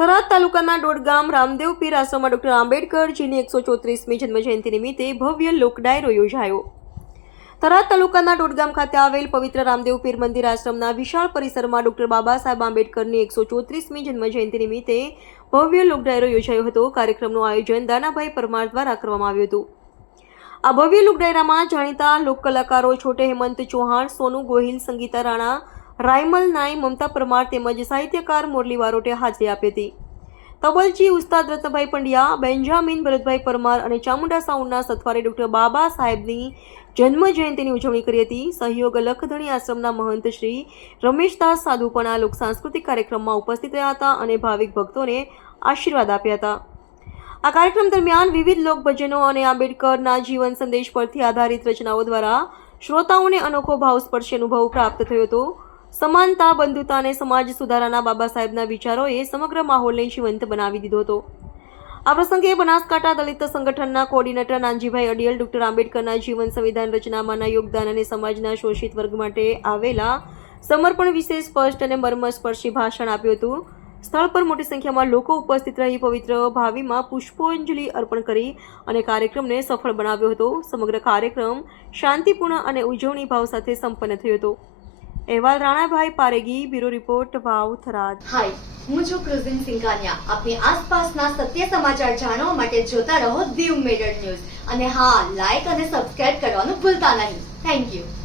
થરાદ તાલુકાના ડોડગામ રામદેવ પીર આશ્રમમાં ડોક્ટર આંબેડકરજીની 134મી જન્મજયંતિ નિમિત્તે ભવ્ય લોક ડાયરો યોજાયો. થરાદ તાલુકાના ડોડગામ ખાતે આવેલ પવિત્ર રામદેવ પીર મંદિર આશ્રમના વિશાળ પરિસરમાં ડોક્ટર બાબા સાહેબ આંબેડકરની 134મી જન્મજયંતિ નિમિત્તે ભવ્ય લોક ડાયરો યોજાયો હતો. કાર્યક્રમનું આયોજન દાનાભાઈ પરમાર દ્વારા કરવામાં આવ્યું હતું. આ ભવ્ય લોક ડાયરામાં જાણીતા લોક કલાકારો છોટે હેમંત ચૌહાણ, સોનુ ગોહિલ, સંગીતા રાણા, રાયમલ નાઈ, મમતા પરમાર તેમજ સાહિત્યકાર મોરલી વારોટે હાજરી આપી હતી. તબલજી ઉસ્તાદ રત્નભાઈ પંડ્યા, બેન્જામિન ભરતભાઈ પરમાર અને ચામુંડા સાઉન્ડના સથવારે ડોક્ટર બાબા સાહેબની જન્મ જયંતિની ઉજવણી કરી હતી. સહયોગ લખધણી આશ્રમના મહંત શ્રી રમેશદાસ સાધુ પણ આ લોક સાંસ્કૃતિક કાર્યક્રમમાં ઉપસ્થિત રહ્યા હતા અને ભાવિક ભક્તોને આશીર્વાદ આપ્યા હતા. આ કાર્યક્રમ દરમિયાન વિવિધ લોક ભજનો અને આંબેડકરના જીવન સંદેશ પરથી આધારિત રચનાઓ દ્વારા શ્રોતાઓને અનોખો ભાવસ્પર્શી અનુભવ પ્રાપ્ત થયો હતો. સમાનતા, બંધુતા અને સમાજ સુધારાના બાબા સાહેબના વિચારોએ સમગ્ર માહોલને જીવંત બનાવી દીધો હતો. આ પ્રસંગે બનાસકાંઠા દલિત સંગઠનના કોર્ડિનેટર નાનજીભાઈ અડિયલ ડોક્ટર આંબેડકરના જીવન સંવિધાન રચનામાંના યોગદાન અને સમાજના શોષિત વર્ગ માટે આવેલા સમર્પણ વિશે સ્પષ્ટ અને મર્મસ્પર્શી ભાષણ આપ્યું હતું. સ્થળ પર મોટી સંખ્યામાં લોકો ઉપસ્થિત રહી પવિત્ર ભાવિમાં પુષ્પાંજલિ અર્પણ કરી અને કાર્યક્રમને સફળ બનાવ્યો હતો. સમગ્ર કાર્યક્રમ શાંતિપૂર્ણ અને ઉજવણી ભાવ સાથે સંપન્ન થયો હતો. અહેવાલ રાણાભાઈ પારેગી, બ્યુરો રિપોર્ટ, વાવ, થરાદ. હાય, હું છું ક્રુઝિન સિંઘાનિયા. આપની આસપાસના સત્ય સમાચાર જાણવા માટે જોતા રહો દીવ મિરર ન્યૂઝ અને હા, લાઈક અને સબસ્ક્રાઇબ કરવાનું ભૂલતા નહીં. Thank you.